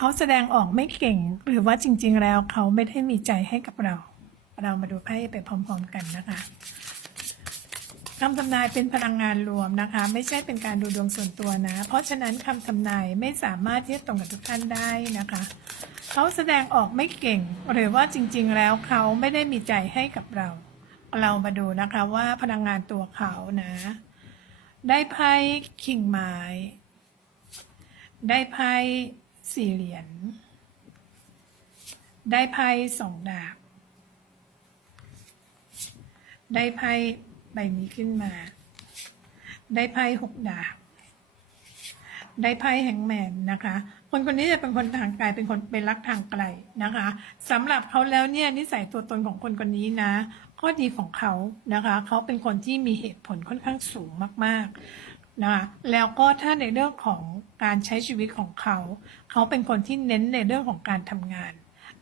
เขาแสดงออกไม่เก่ง หรือว่าจริง ๆ แล้วเขาไม่ได้มีใจให้กับเรา เรามาดูไพ่ไปพร้อม ๆ กันนะคะคำทำนายเป็นพลังงานรวมนะคะ ไม่ใช่เป็นการดูดวงส่วนตัวนะ เพราะฉะนั้นคำทำนายไม่สามารถที่จะตรงกับทุกท่านได้นะคะ เขาแสดงออกไม่เก่ง หรือว่าจริง ๆ แล้วเขาไม่ได้มีใจให้กับเรา เรามาดูนะคะว่าพลังงานตัวเขานะ ได้ไพ่คิงไม้ได้ไพ่ สี่เหรียญ ได้ไพ่สองดาบ ได้ไพ่ใบนี้ขึ้นมา ได้ไพ่หกดาบ ได้ไพ่แห่งแมนนะคะ คนคนนี้จะเป็นคนทางไกล เป็นคนเป็นรักทางไกลนะคะสำหรับเขาแล้วเนี่ยนิสัยตัวตนของคนคนนี้นะข้อดีของเขานะคะ เขาเป็นคนที่มีเหตุผลค่อนข้างสูงมากๆ นะคะแล้วก็ถ้าในเรื่องของการใช้ชีวิตของเขา เขาเป็นคนที่เน้นในเรื่องของการทำงาน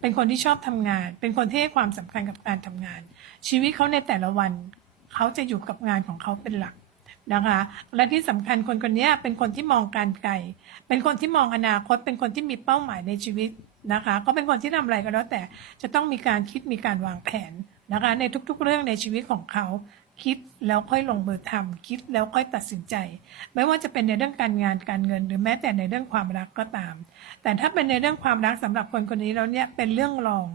เป็นคนที่ชอบทำงาน เป็นคนที่ให้ความสำคัญกับการทำงาน ชีวิตเขาในแต่ละวัน เขาจะอยู่กับงานของเขาเป็นหลักนะคะ และที่สำคัญคนคนนี้เป็นคนที่มองการไกล เป็นคนที่มองอนาคต เป็นคนที่มีเป้าหมายในชีวิตนะคะ ก็เป็นคนที่ทำอะไรก็แล้วแต่จะต้องมีการคิดมีการวางแผนนะคะในทุกๆเรื่องในชีวิตของเขา คิดแล้วค่อยลงมือทำคิดแล้วค่อยตัดสินใจ ไม่ว่าจะเป็นในเรื่องการงานการเงิน หรือแม้แต่ในเรื่องความรักก็ตาม แต่ถ้าเป็นในเรื่องความรักสำหรับคนคนนี้แล้วเนี่ยเป็นเรื่องรอง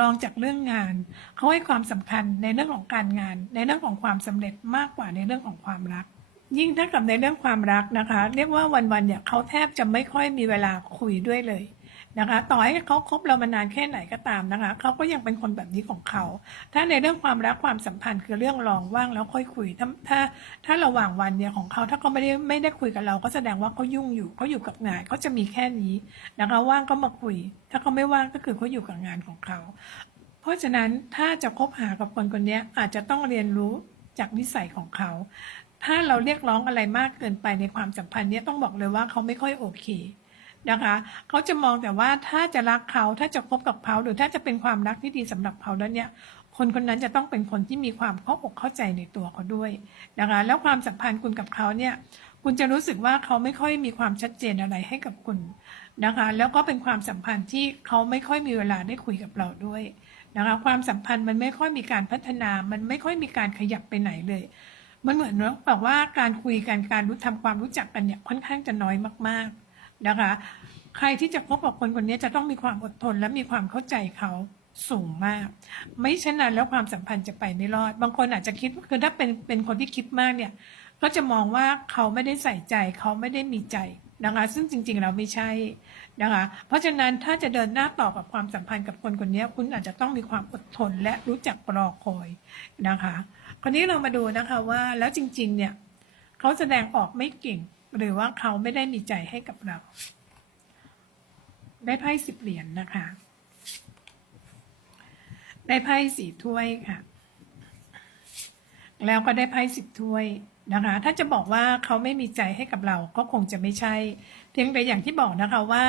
รองจากเรื่องงาน เขาให้ความสำคัญในเรื่องของการงาน ในเรื่องของความสำเร็จมากกว่าในเรื่องของความรัก ยิ่งถ้ากับในเรื่องความรักนะคะ เรียกว่าวันๆเนี่ยเขาแทบจะไม่ค่อยมีเวลาคุยด้วยเลย นะคะต่อให้เขาคบเรามานานแค่ไหนก็ตามนะคะเขาก็ยังเป็นคนแบบนี้ของเขา ถ้าในเรื่องความรักความสัมพันธ์คือเรื่องรองว่างแล้วค่อยคุย ถ้าถ้าถ้าระหว่างวันเนี่ยของเขาถ้าเขาไม่ได้ไม่ได้คุยกับเรา ก็แสดงว่าเขายุ่งอยู่เขาอยู่กับงานเขาจะมีแค่นี้นะคะว่างก็มาคุย ถ้าเขาไม่ว่างก็คือเขาอยู่กับงานของเขา เพราะฉะนั้นถ้าจะคบหากับคนคนนี้อาจจะต้องเรียนรู้จากนิสัยของเขาถ้าเราเรียกร้องอะไรมากเกินไปในความสัมพันธ์เนี้ต้องบอกเลยว่าเขาไม่ค่อยโอเค นะคะเขาจะมองแต่ว่าถ้าจะรักเขาถ้าจะคบกับเขาหรือถ้าจะเป็นความรักที่ดีสำหรับเขาแล้วเนี่ยคนคนนั้นจะต้องเป็นคนที่มีความเข้าอกเข้าใจในตัวเขาด้วยนะคะแล้วความสัมพันธ์คุณกับเขาเนี่ยคุณจะรู้สึกว่าเขาไม่ค่อยมีความชัดเจนอะไรให้กับคุณนะคะแล้วก็เป็นความสัมพันธ์ที่เขาไม่ค่อยมีเวลาได้คุยกับเราด้วยนะคะความสัมพันธ์มันไม่ค่อยมีการพัฒนา มันไม่ค่อยมีการขยับไปไหนเลย มันเหมือนว่าแบบว่าการคุยกันการรู้ทำความรู้จักกันเนี่ยค่อนข้างจะน้อยมากๆ นะคะ ใครที่จะคบกับคนคนนี้จะต้องมีความอดทนและมีความเข้าใจเขาสูงมาก ไม่เช่นนั้นแล้วความสัมพันธ์จะไปไม่รอด บางคนอาจจะคิดคือถ้าเป็นเป็นคนที่คิดมากเนี่ย ก็จะมองว่าเขาไม่ได้ใส่ใจเขาไม่ได้มีใจนะคะซึ่งจริงๆเราไม่ใช่นะคะเพราะฉะนั้นถ้าจะเดินหน้าต่อกับความสัมพันธ์กับคนคนนี้คุณอาจจะต้องมีความอดทนและรู้จักรอคอยนะคะ คราวนี้เรามาดูนะคะว่าแล้วจริงๆเนี่ยเขาแสดงออกไม่เก่ง หรือว่าเขาไม่ได้มีใจให้กับเรา ได้ไพ่สิบเหรียญนะคะ ได้ไพ่สี่ถ้วยค่ะ แล้วก็ได้ไพ่สิบถ้วยนะคะ ถ้าจะบอกว่าเขาไม่มีใจให้กับเราก็คงจะไม่ใช่ เพียงแต่อย่างที่บอกนะคะว่า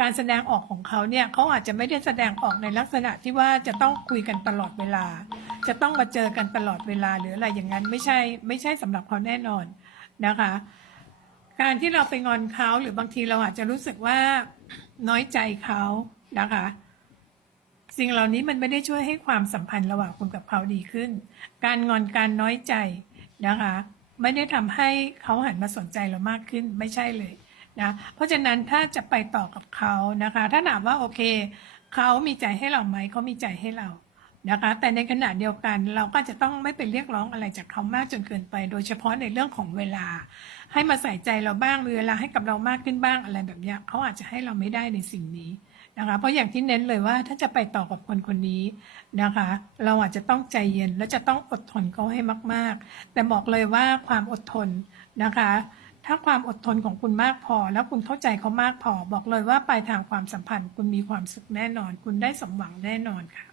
การแสดงออกของเขาเนี่ยเขาอาจจะไม่ได้แสดงออกในลักษณะที่ว่าจะต้องคุยกันตลอดเวลา จะต้องมาเจอกันตลอดเวลาหรืออะไรอย่างนั้นไม่ใช่ ไม่ใช่สำหรับเขาแน่นอนนะคะ การที่เราไปงอนเขาหรือบางทีเราอาจจะรู้สึกว่าน้อยใจเขานะคะ สิ่งเหล่านี้มันไม่ได้ช่วยให้ความสัมพันธ์ระหว่างคุณกับเขาดีขึ้น การงอนการน้อยใจนะคะ ไม่ได้ทำให้เขาหันมาสนใจเรามากขึ้นไม่ใช่เลยนะเพราะฉะนั้นถ้าจะไปต่อกับเขานะคะ ถ้าถามว่าโอเค เขามีใจให้เราไหมเขามีใจให้เรา นะคะ แต่ในขณะเดียวกันเราก็จะต้องไม่ไปเรียกร้องอะไรจากเขามากจนเกินไป โดยเฉพาะในเรื่องของเวลา ให้มาใส่ใจเราบ้างมีเวลาให้กับเรามากขึ้นบ้างอะไรแบบนี้เขาอาจจะให้เราไม่ได้ในสิ่งนี้นะคะ เพราะอย่างที่เน้นเลยว่าถ้าจะไปต่อกับคนคนนี้นะคะ เราอาจจะต้องใจเย็นและจะต้องอดทนเขาให้มาก ๆ แต่บอกเลยว่าความอดทนนะคะถ้าความอดทนของคุณมากพอ แล้วคุณเข้าใจเขามากพอ บอกเลยว่าปลายทางความสัมพันธ์ คุณมีความสุขแน่นอน คุณได้สมหวังแน่นอนค่ะ